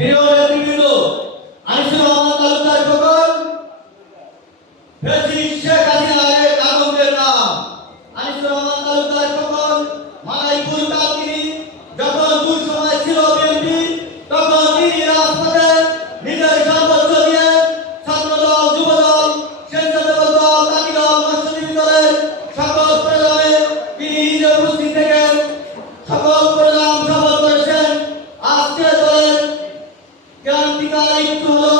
প্রিয় নেতৃবৃন্দ আইসুর রহমান তালুকদার খোকন ফেসি শেখ হাসিনা আগে কাগজের নাম আইসুর রহমান তালুকদার Michael.